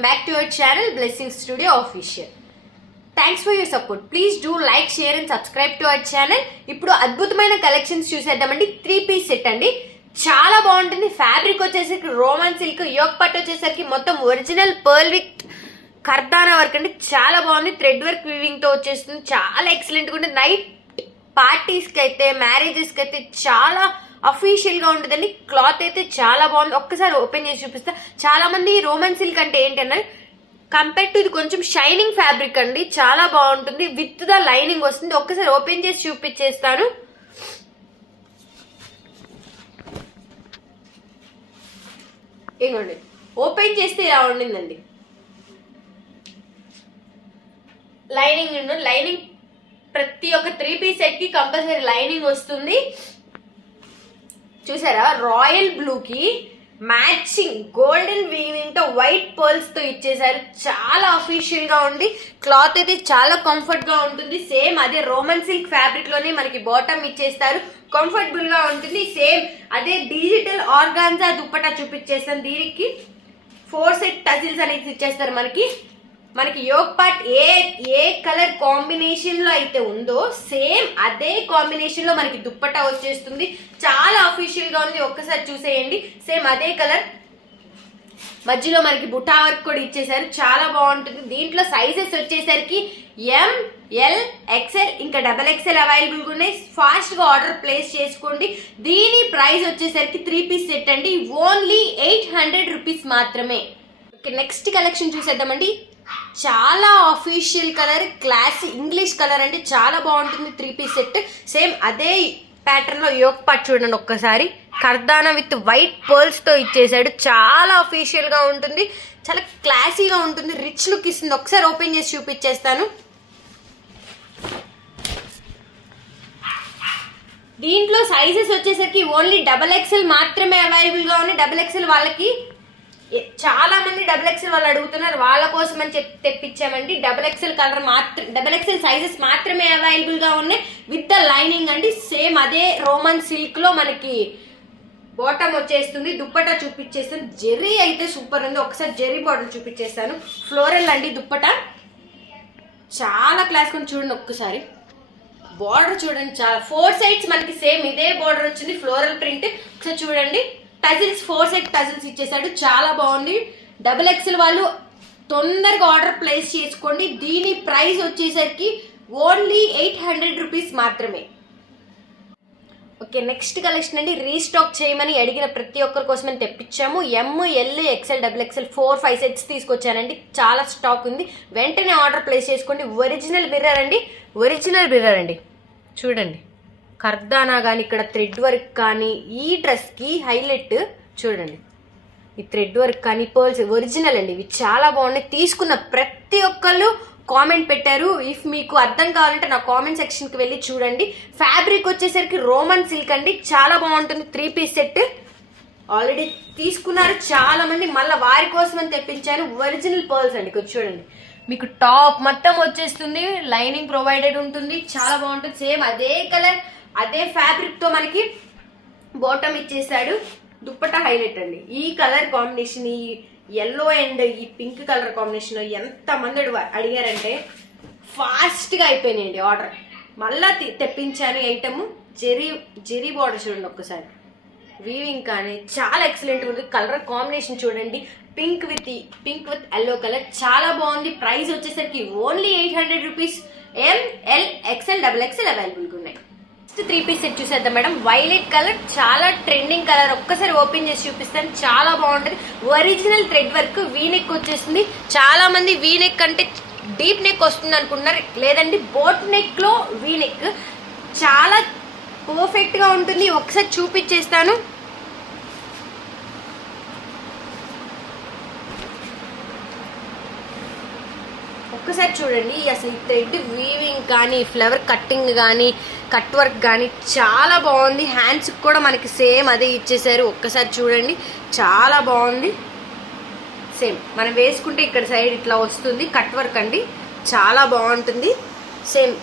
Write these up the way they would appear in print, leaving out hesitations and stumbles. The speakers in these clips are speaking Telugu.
welcome back to our channel Blessing Studio Official. Thanks for your support. Please do like, share and subscribe to our channel. ఇప్పుడు అద్భుతమైన కలెక్షన్స్ చూసేద్దామండి. 3-piece సెట్ అండి. చాలా బాగుంటుంది. ఫ్యాబ్రిక్ వచ్చేసరికి రోమన్ సిల్క్, యోక్ పట్టు వచ్చేసరికి మొత్తం ఒరిజినల్ పర్ల్ విత్ కర్దానా వర్క్ అండి. చాలా బాగుంది. థ్రెడ్ వర్క్ వీవింగ్ తో వచ్చేస్తుంది. చాలా ఎక్సలెంట్ గా ఉంటుంది. నైట్ పార్టీస్ కి అయితే, మ్యారేజెస్ కి అయితే చాలా అఫీషియల్ గా ఉంటుందండి. క్లాత్ అయితే చాలా బాగుంది. ఒక్కసారి ఓపెన్ చేసి చూపిస్తా. చాలా మంది రోమన్ సిల్క్ అంటే ఏంటన్నా కంపేర్ టు ఇది కొంచెం షైనింగ్ ఫ్యాబ్రిక్ అండి. చాలా బాగుంటుంది. విత్ ద లైనింగ్ వస్తుంది. ఒక్కసారి ఓపెన్ చేసి చూపించేస్తాను. ఇదిగోండి, ఓపెన్ చేస్తే ఇలా ఉండిందండి. లైనింగ్ ప్రతి ఒక్క 3-piece సెట్ కి కంపల్సరీ లైనింగ్ వస్తుంది. చూసారా, రాయల్ బ్లూ కి మ్యాచింగ్ గోల్డెన్ వీవింగ్ తో వైట్ పర్ల్స్ తో ఇచ్చేసారు. చాలా అఫీషియల్ గా ఉంది. క్లాత్ అయితే చాలా కంఫర్ట్ గా ఉంటుంది. సేమ్ అదే రోమన్ సిల్క్ ఫ్యాబ్రిక్ లోనే మనకి బాటమ్ ఇచ్చేస్తారు. కంఫర్టబుల్ గా ఉంటుంది. సేమ్ అదే డిజిటల్ ఆర్గాన్జా దుప్పటా చూపించేస్తాను. దీనికి 4 సెట్ టజిల్స్ అనేది ఇచ్చేస్తారు. మనకి యోక్ పార్ట్ ఏ కలర్ కాంబినేషన్ లో అయితే ఉందో సేమ్ అదే కాంబినేషన్ లో మనకి దుప్పట్టా వచ్చేస్తుంది. చాలా అఫీషియల్ గా ఉంది. ఒక్కసారి చూసేయండి. సేమ్ అదే కలర్, మధ్యలో మనకి బుటా వర్క్ కూడా ఇచ్చేసారు. చాలా బాగుంటుంది. దీంట్లో సైజెస్ వచ్చేసరికి ఎం, ఎల్, ఎక్స్ఎల్ ఇంకా XXL అవైలబుల్ గా ఉన్నాయి. ఫాస్ట్ గా ఆర్డర్ ప్లేస్ చేసుకోండి. దీని ప్రైస్ వచ్చేసరికి 3-piece సెట్ అండి. ఓన్లీ 800 రూపీస్ మాత్రమే. నెక్స్ట్ కలెక్షన్ చూసేద్దామండి. చాలా official colour, classy English colour అండి. చాలా బాగుంటుంది. 3-piece set. సేమ్ అదే ప్యాటర్న్ లో యోక్ పార్ట్ చూడండి ఒక్కసారి. కర్దానా విత్ వైట్ పర్ల్స్ తో ఇచ్చేసాడు. చాలా అఫీషియల్ గా ఉంటుంది. చాలా క్లాసీగా ఉంటుంది. రిచ్ లుక్ ఇస్తుంది. ఒకసారి ఓపెన్ చేసి చూపించేస్తాను. దీంట్లో సైజెస్ వచ్చేసరికి ఓన్లీ XXL మాత్రమే అవైలబుల్ గా ఉన్నాయి. XXL వాళ్ళకి చాలా మంది XXL వాళ్ళు అడుగుతున్నారు. వాళ్ళ కోసం అని చెప్పి తెప్పించామండి. XXL కలర్ XXL సైజెస్ మాత్రమే అవైలబుల్ గా ఉన్నాయి. విత్ ద లైనింగ్ అండి. సేమ్ అదే రోమన్ సిల్క్ లో మనకి బాటమ్ వచ్చేస్తుంది. దుప్పటా చూపించేస్తాను. జెర్రీ అయితే సూపర్ ఉంది. ఒకసారి జెర్రీ బార్డర్ చూపించేస్తాను. ఫ్లోరల్ అండి దుప్పటా. చాలా క్లాస్ కొని చూడండి ఒక్కసారి. బార్డర్ చూడండి. చాలా 4 సైడ్స్ మనకి సేమ్ ఇదే బార్డర్ వచ్చింది. Floral print. ఒకసారి చూడండి. టజిల్స్ 4 సెట్ టజిల్స్ ఇచ్చేసాడు. చాలా బాగుంది. XXL వాళ్ళు తొందరగా ఆర్డర్ ప్లేస్ చేసుకోండి. దీని ప్రైస్ వచ్చేసరికి ఓన్లీ 800 రూపీస్ మాత్రమే. ఓకే, నెక్స్ట్ కలెక్షన్ అండి. రీస్టాక్ చేయమని అడిగిన ప్రతి ఒక్కరి కోసమని తెప్పించాము. ఎం, ఎల్, XL, XXL 4-5 సెట్స్ తీసుకొచ్చానండి. చాలా స్టాక్ ఉంది. వెంటనే ఆర్డర్ ప్లేస్ చేసుకోండి. ఒరిజినల్ మిర్రర్ అండి. చూడండి, కర్దానా కానీ ఇక్కడ థ్రెడ్ వర్క్ కానీ, ఈ డ్రెస్కి హైలైట్ చూడండి. ఈ థ్రెడ్ వర్క్ కానీ పర్ల్స్ ఒరిజినల్ అండి. ఇవి చాలా బాగున్నాయి. తీసుకున్న ప్రతి ఒక్కళ్ళు కామెంట్ పెట్టారు. ఇఫ్ మీకు అర్థం కావాలంటే నా కామెంట్ సెక్షన్కి వెళ్ళి చూడండి. ఫ్యాబ్రిక్ వచ్చేసరికి రోమన్ సిల్క్ అండి. చాలా బాగుంటుంది. 3-piece సెట్ ఆల్రెడీ తీసుకున్నారు చాలా మంది. మళ్ళీ వారి కోసం అని తెప్పించాను. ఒరిజినల్ పర్ల్స్ అండి. కొంచెం చూడండి. మీకు టాప్ మొత్తం వచ్చేస్తుంది. లైనింగ్ ప్రొవైడెడ్ ఉంటుంది. చాలా బాగుంటుంది. సేమ్ అదే కలర్, అదే ఫ్యాబ్రిక్ తో మనకి బాటమ్ ఇచ్చేసాడు. దుప్పట్టా హైలైట్ అండి. ఈ కలర్ కాంబినేషన్, ఈ ఎల్లో అండ్ ఈ పింక్ కలర్ కాంబినేషన్ ఎంత మంది అడిగారంటే ఫాస్ట్ గా అయిపోయినాయండి ఆర్డర్. మళ్ళా తెప్పించాను ఐటమ్. జెరీ బార్డర్ చూడండి ఒక్కసారి. వీవింగ్ కానీ చాలా ఎక్సలెంట్ ఉంది. కలర్ కాంబినేషన్ చూడండి. Pink with yellow colour. చాలా బాగుంది. ప్రైస్ వచ్చేసరికి ఓన్లీ 800 రూపీస్. ఎం, ఎల్, XL, XXL అవైలబుల్ గా ఉన్నాయి. 3-piece సెట్ చూసేద్దాం మేడం. వైలెట్ కలర్ చాలా ట్రెండింగ్ కలర్. ఒక్కసారి ఓపెన్ చేసి చూపిస్తాను. చాలా బాగుంటుంది. Original thread work. వీనెక్ వచ్చేస్తుంది. చాలా మంది వీనెక్ అంటే డీప్ నెక్ వస్తుంది అనుకుంటున్నారు. లేదండి, బోట్ నెక్ లో వీనెక్ చాలా పర్ఫెక్ట్ గా ఉంటుంది. ఒకసారి చూపించేస్తాను. ఒక్కసారి చూడండి. అసలు ఈ థ్రెడ్ వీవింగ్ కానీ, ఫ్లవర్ కట్టింగ్ కానీ, కట్ వర్క్ కానీ చాలా బాగుంది. హ్యాండ్స్ కూడా మనకి సేమ్ అదే ఇచ్చేసారు. ఒక్కసారి చూడండి. చాలా బాగుంది. సేమ్ మనం వేసుకుంటే ఇక్కడ సైడ్ ఇట్లా వస్తుంది. కట్ వర్క్ అండి. చాలా బాగుంటుంది. సేమ్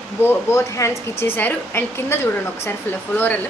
బోత్ హ్యాండ్స్కి ఇచ్చేసారు. అండ్ కింద చూడండి ఒకసారి ఫ్లోరల్